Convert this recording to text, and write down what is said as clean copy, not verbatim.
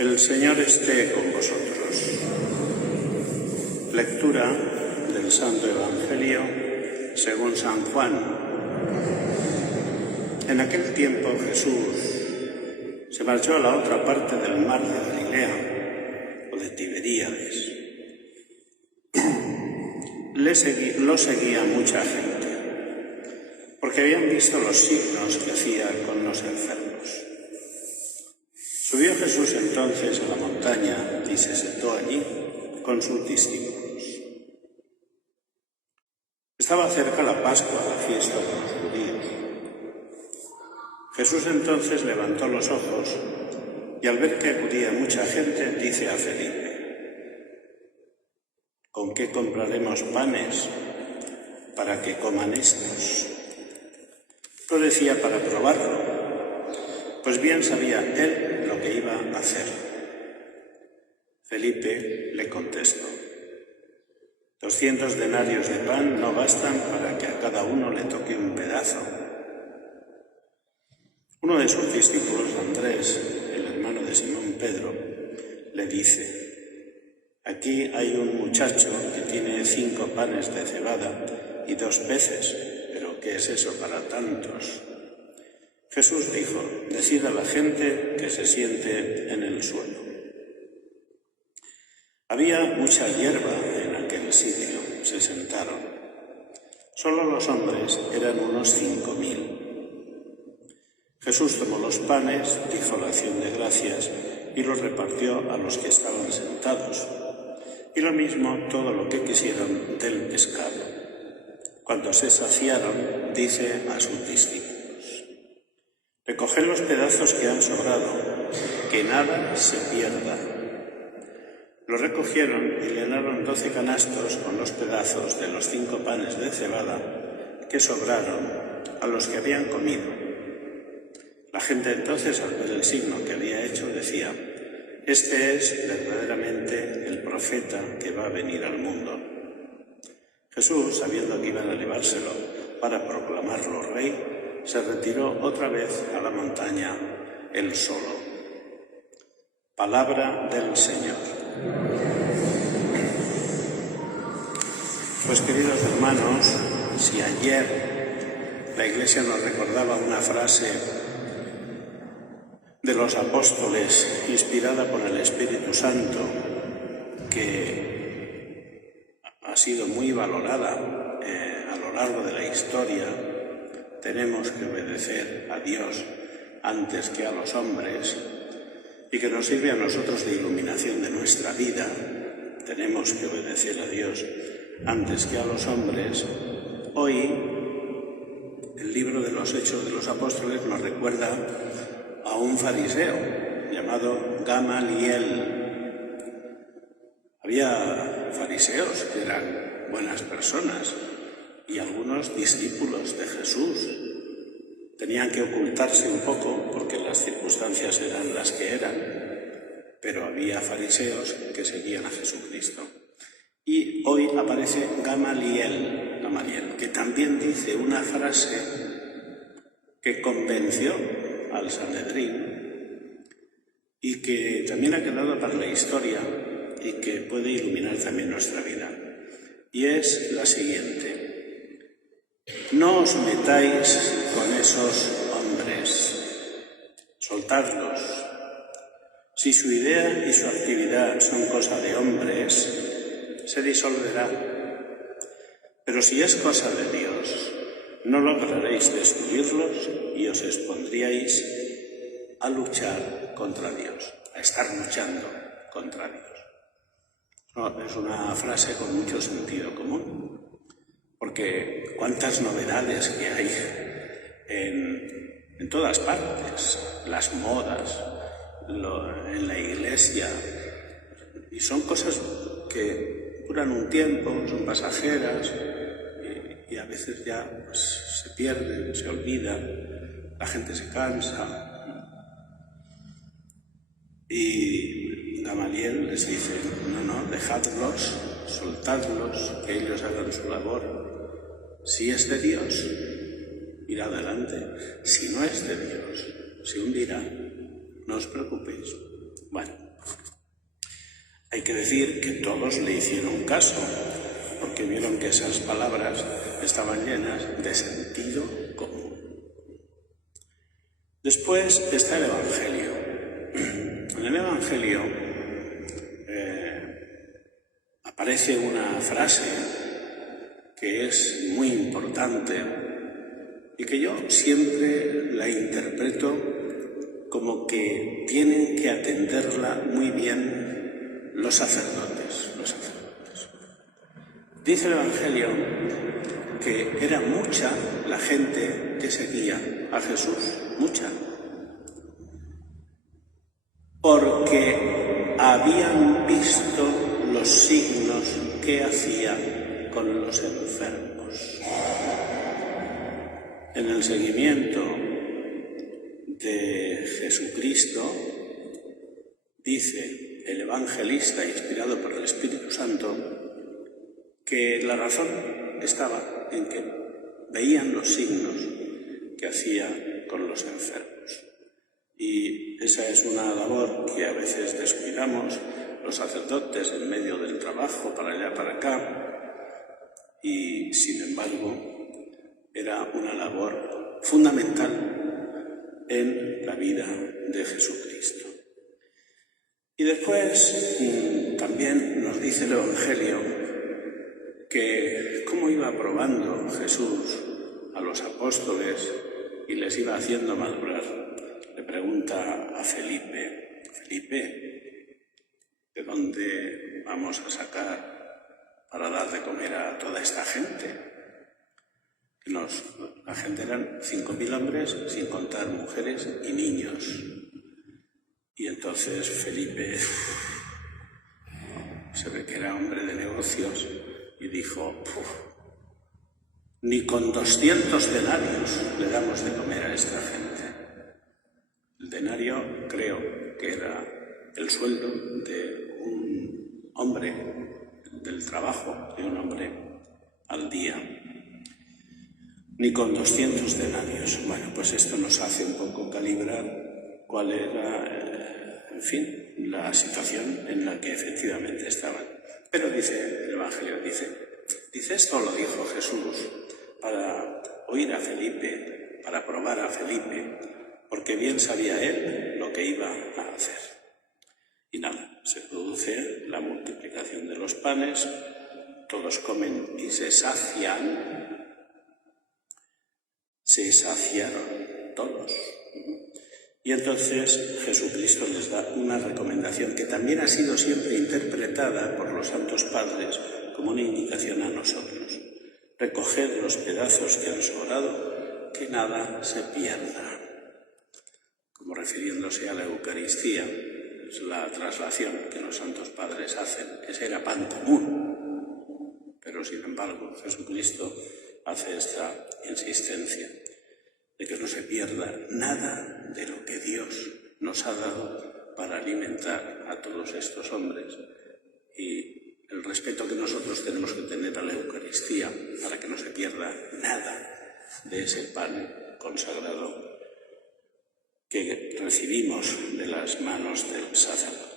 El Señor esté con vosotros. Lectura del Santo Evangelio según San Juan. En aquel tiempo Jesús se marchó a la otra parte del mar de Galilea, o de Tiberíades. Lo seguía mucha gente, porque habían visto los signos que hacía con los enfermos. Subió Jesús entonces a la montaña y se sentó allí con sus discípulos. Estaba cerca la Pascua, la fiesta de los judíos. Jesús entonces levantó los ojos y al ver que acudía mucha gente, dice a Felipe: ¿con qué compraremos panes para que coman estos? Lo decía para probarlo, pues bien sabía él lo que iba a hacer. Felipe le contestó: 200 denarios de pan no bastan para que a cada uno le toque un pedazo. Uno de sus discípulos, Andrés, el hermano de Simón Pedro, le dice: aquí hay un muchacho que tiene 5 panes de cebada y 2 peces, pero ¿qué es eso para tantos? Jesús dijo: decid a la gente que se siente en el suelo. Había mucha hierba en aquel sitio, se sentaron. Solo los hombres eran unos 5.000. Jesús tomó los panes, dijo la acción de gracias y los repartió a los que estaban sentados, y lo mismo todo lo que quisieron del pescado. Cuando se saciaron, dice a sus discípulos: recoged los pedazos que han sobrado, que nada se pierda. Lo recogieron y llenaron 12 canastos con los pedazos de los 5 panes de cebada que sobraron a los que habían comido. La gente entonces, al ver el signo que había hecho, decía: este es verdaderamente el profeta que va a venir al mundo. Jesús, sabiendo que iban a llevárselo para proclamarlo rey, se retiró otra vez a la montaña, él solo. Palabra del Señor. Pues, queridos hermanos, si ayer la Iglesia nos recordaba una frase de los apóstoles inspirada por el Espíritu Santo, que ha sido muy valorada a lo largo de la historia: tenemos que obedecer a Dios antes que a los hombres, y que nos sirve a nosotros de iluminación de nuestra vida. Tenemos que obedecer a Dios antes que a los hombres. Hoy el libro de los Hechos de los Apóstoles nos recuerda a un fariseo llamado Gamaliel. Había fariseos que eran buenas personas y algunos discípulos de Jesús. Tenían que ocultarse un poco porque las circunstancias eran las que eran, pero había fariseos que seguían a Jesucristo. Y hoy aparece Gamaliel, que también dice una frase que convenció al Sanedrín y que también ha quedado para la historia y que puede iluminar también nuestra vida. Y es la siguiente: no os metáis con esos hombres, soltadlos. Si su idea y su actividad son cosa de hombres, se disolverá. Pero si es cosa de Dios, no lograréis destruirlos y os expondríais a luchar contra Dios, a estar luchando contra Dios. No, es una frase con mucho sentido común, porque cuántas novedades que hay en todas partes, las modas, en la iglesia, y son cosas que duran un tiempo, son pasajeras, y a veces ya pues, se pierden, se olvidan, la gente se cansa. Y Gamaliel les dice: no, dejadlos, soltadlos, que ellos hagan su labor. Si es de Dios, irá adelante. Si no es de Dios, se hundirá. No os preocupéis. Bueno, que decir que todos le hicieron caso, porque vieron que esas palabras estaban llenas de sentido común. Después está el Evangelio. En el Evangelio aparece una frase que es muy importante y que yo siempre la interpreto como que tienen que atenderla muy bien los sacerdotes. Dice el Evangelio que era mucha la gente que seguía a Jesús, mucha, porque habían visto los signos que hacía con los enfermos. En el seguimiento de Jesucristo, dice el evangelista inspirado por el Espíritu Santo, que la razón estaba en que veían los signos que hacía con los enfermos. Y esa es una labor que a veces descuidamos los sacerdotes en medio del trabajo, para allá, para acá, y sin embargo era una labor fundamental en la vida de Jesucristo. Y después también nos dice el Evangelio que cómo iba probando Jesús a los apóstoles y les iba haciendo madurar. Le pregunta a Felipe, ¿de dónde vamos a sacar para dar de comer a toda esta gente? La gente eran 5.000 hombres, sin contar mujeres y niños. Y entonces Felipe se ve que era hombre de negocios y dijo, ni con 200 denarios le damos de comer a esta gente. El denario creo que era el sueldo de un hombre del trabajo, de un hombre al día. Ni con 200 denarios. Bueno, pues esto nos hace un poco calibrar cuál era, la situación en la que efectivamente estaban. Pero dice el Evangelio, dice esto lo dijo Jesús para oír a Felipe, para probar a Felipe, porque bien sabía él lo que iba a hacer. Y nada, se produce la multiplicación de los panes, todos comen y se saciaron todos. Y entonces Jesucristo les da una recomendación que también ha sido siempre interpretada por los santos padres como una indicación a nosotros. Recoged los pedazos que han sobrado, que nada se pierda. Como refiriéndose a la Eucaristía, es la traslación que los santos padres hacen. Ese era pan común, pero sin embargo Jesucristo hace esta insistencia de que no se pierda nada de lo que Dios nos ha dado para alimentar a todos estos hombres, y el respeto que nosotros tenemos que tener a la Eucaristía para que no se pierda nada de ese pan consagrado que recibimos de las manos del sacerdote.